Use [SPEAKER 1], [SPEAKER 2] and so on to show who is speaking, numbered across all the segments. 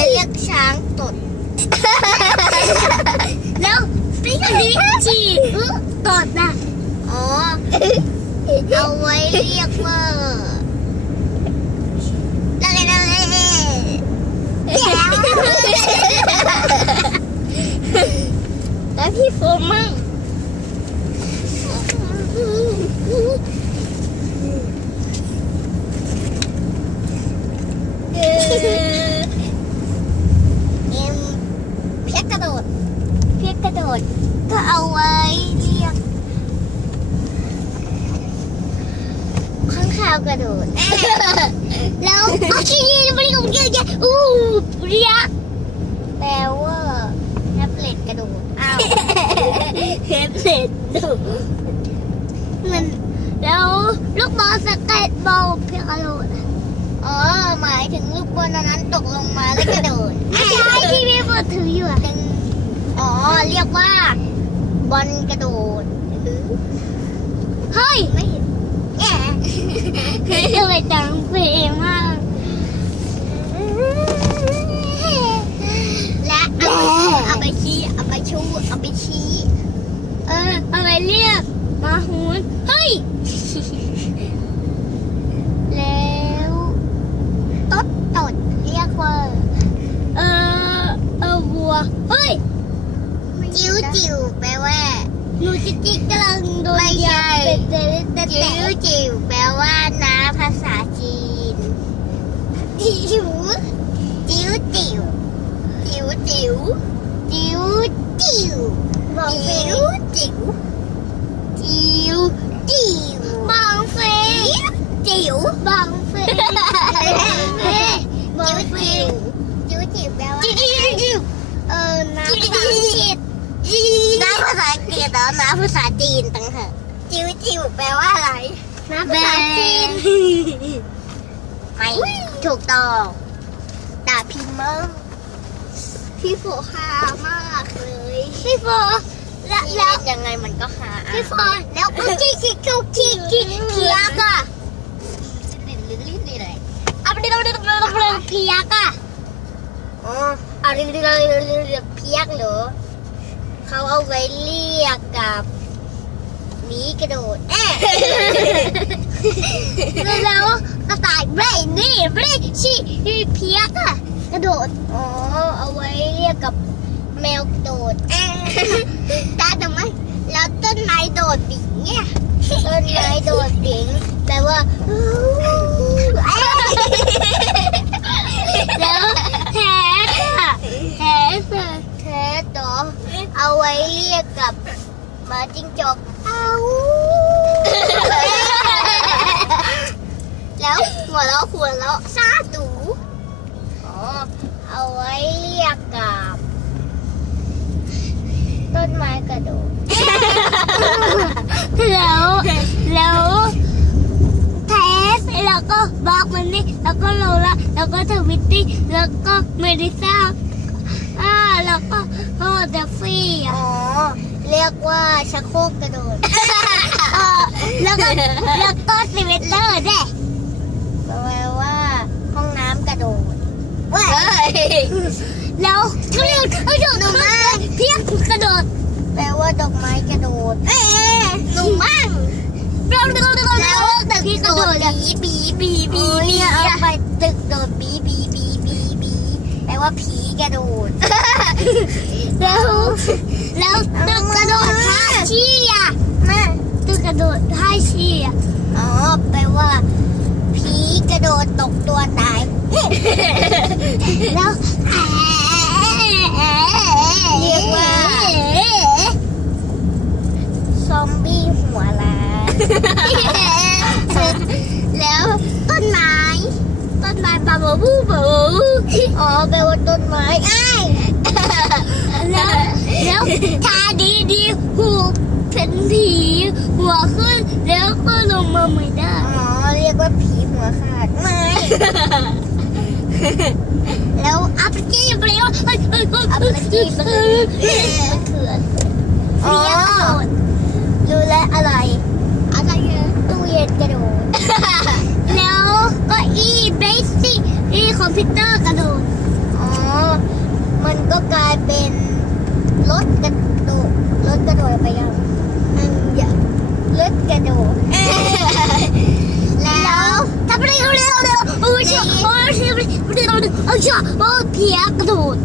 [SPEAKER 1] เลยเรียกช้างตด
[SPEAKER 2] แล้วปิ้งลิ้นจี่อึ๊ะตดน่ะ
[SPEAKER 1] อ๋อ เอาไว้เรียกว่าอะไรนะแล้วพี่โฟมมั่งเออเอ็มเพียกกระโดด เพียกกระโดด ก็เอาไว้เรียก ข้างข่าวกระโดดแล้วโอเคบริกรเยอะๆอู้เรียกแปลว่าแท็บเล็ตกระโดดอ้าว
[SPEAKER 2] เฮปเล็ดดู
[SPEAKER 1] มัน
[SPEAKER 2] แล้วลูกบอลสเก็ตบอลเพียงกระโดดอะ
[SPEAKER 1] อ๋อหมายถึงลูกบอลอันนั้นตกลงมาแล้วกระโดด
[SPEAKER 2] ไม่ใช่ที่พี่บอลถืออยู่อะ
[SPEAKER 1] เป็นอ๋อเรียกว่าบอลกระโดด
[SPEAKER 2] เฮ้ย
[SPEAKER 1] ไม่เห็นแง่
[SPEAKER 2] ทำไมจังเพลงมาก
[SPEAKER 1] และเอาไปชี้เอาไปชูเอาไปชี้
[SPEAKER 2] เออเอะไรเรียกมาหูนเฮ้ย
[SPEAKER 1] แล้วตดตดเรียกว่า
[SPEAKER 2] เออเออวัว เฮ้ย
[SPEAKER 1] จิ๋วจิ๋วแปลว่า
[SPEAKER 2] หนูจิ๊กจิ๊กกำลังโดน
[SPEAKER 1] ไม่ใช่
[SPEAKER 2] ยาเป็นเตะเตะ
[SPEAKER 1] จิ๋
[SPEAKER 2] เตะ
[SPEAKER 1] วจิ๋วแปลว่าน้าภาษาจีน จิ๋วจิ๋วจิ๋วจิ๋วจิ๋วจิ๋วจิ๋ว
[SPEAKER 2] บอก
[SPEAKER 1] จิ๋
[SPEAKER 2] สิ
[SPEAKER 1] วจิ๋วจิ๋วจิ๋ว
[SPEAKER 2] บางเฟย
[SPEAKER 1] จิ๋ว
[SPEAKER 2] บางเฟยบางเฟ
[SPEAKER 1] จิ๋วจิ๋วจิวแปลว่า
[SPEAKER 2] จิ๊กจิ๊กจิ๊กเออน้ำภาษาอังกฤษ
[SPEAKER 1] น้าภาษาอังกฤษเหรอน้าภาษาจีนต่างหากจิ๋วจิ๋วแปลว่าอะไร
[SPEAKER 2] น้ำภาษาจีน
[SPEAKER 1] ไม่ถูกต้องด่าพิมพ์มั่งพี่โฟฮามากเลย
[SPEAKER 2] พี่โฟแล้ว
[SPEAKER 1] พี่
[SPEAKER 2] แล้
[SPEAKER 1] เล่
[SPEAKER 2] วน
[SPEAKER 1] ยังไงมันก็หา
[SPEAKER 2] พี่โฟ
[SPEAKER 1] แล้วคุกกี้คิกคุกกี้คิกเพียกอะลิ้นลิ้นลิ้นอะไร
[SPEAKER 2] เอาไปดูดูดูดูดูเพียกอะ
[SPEAKER 1] อ๋อเอาลิ้นลิ้นลิ้นลิ้นลิ้นเพียกเหรอเขาเอาไว้เรียกกับหมีกระโดดเอ๊ะ
[SPEAKER 2] แล้วกระต่ายเบรนี่เบรชีเพียกอะกระโดด
[SPEAKER 1] อ๋อเอาไว้เรียกกับ แมวโดดตาทำไมแล้วต้นไม้โดดบิ่งเนี่ยต้นไม้โดดบิ่งแปลว่า
[SPEAKER 2] แล้วแฮกอะแฮกอะ
[SPEAKER 1] เทสต่อเอาไว้เรียกกับหมาจิ้งจอกเอาแล้วหัวเราะหัวเราะซาตูอ๋อเอาไว้เรียกกับ ต้นไม้กระโดด
[SPEAKER 2] แล้วแล้วแทสแล้ว ก็บล็อกมันนี่แล้วก็โลละแล้วก็ทวิตตี้แล้วก็เมดิซ่าอ่าแล้วก็โฮเดฟี่อะ
[SPEAKER 1] อ๋อเรียกว่าชักโครกกระโดด
[SPEAKER 2] เออแล้วก็แล้วก็สเวตเตอร์ด้วย
[SPEAKER 1] แปลว่าห้องน้ำกระโดดเว้ย
[SPEAKER 2] แล้วเขาเรียกเขาโดดลงมาเพียงกระโดด
[SPEAKER 1] แปลว่าดอกไม้กระโดด เอ๊ะหนูมั่ง
[SPEAKER 2] เราเราเรา
[SPEAKER 1] แล้วตึก
[SPEAKER 2] พี่ก
[SPEAKER 1] โด
[SPEAKER 2] ระโด
[SPEAKER 1] ด
[SPEAKER 2] ด
[SPEAKER 1] บีบีบีบีบีเอาไปตึกโดดบีบีบีบีบีแปลว่าผีกระโดด
[SPEAKER 2] แล้วแล้วตึกกระโดดท่าชี้อะ
[SPEAKER 1] มา
[SPEAKER 2] ตึกกระโดดท่าชี้อะ
[SPEAKER 1] อ๋อแปลว่าผีกระโดดตกตัวตาย
[SPEAKER 2] แล้ว
[SPEAKER 1] เรียกว่า ซอมบี้หัวล้าน แล้วต้นไม้
[SPEAKER 2] ไม้ปาบูบูบู
[SPEAKER 1] อ๋อแปว่าต้นไม้อ้าย
[SPEAKER 2] แล้วแล้วทาดีดีหูเป็นผีหัวขึ้นแล้วก็ลงมาไม่ได้
[SPEAKER 1] อ๋อเรียกว่าผีหัวขาดไม่แล้ว
[SPEAKER 2] อัปกี้ไปแล้วเฮ้ยเฮ้ยเฮ้ย
[SPEAKER 1] อัปกี้มัน
[SPEAKER 2] เฮ้ย
[SPEAKER 1] มันคืออะไร
[SPEAKER 2] เรียกกระโดด
[SPEAKER 1] รู้แล้วอะไร
[SPEAKER 2] อะไรเนี่ย
[SPEAKER 1] ตู้เย็นกระโดด
[SPEAKER 2] ก็ e basic e คอมพิวเตอร์กระโดด
[SPEAKER 1] อ๋อ มันก็กลายเป็นรถกระโดด รถกระโดดไปยังมันอย่ารถกระโดด แล้ว
[SPEAKER 2] ทำเร็วเร็วเร็วโอ้ยโอ้ยเร็วเร็วเร็วเอ้ยโอ้เพียกระโดด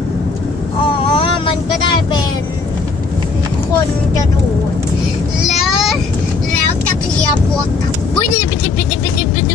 [SPEAKER 1] อ๋อ มันก็ได้เป็นคนกระโดด แล้วแล้วกระเพียมบวกกับ
[SPEAKER 2] วิ่งไปไปไปไปไป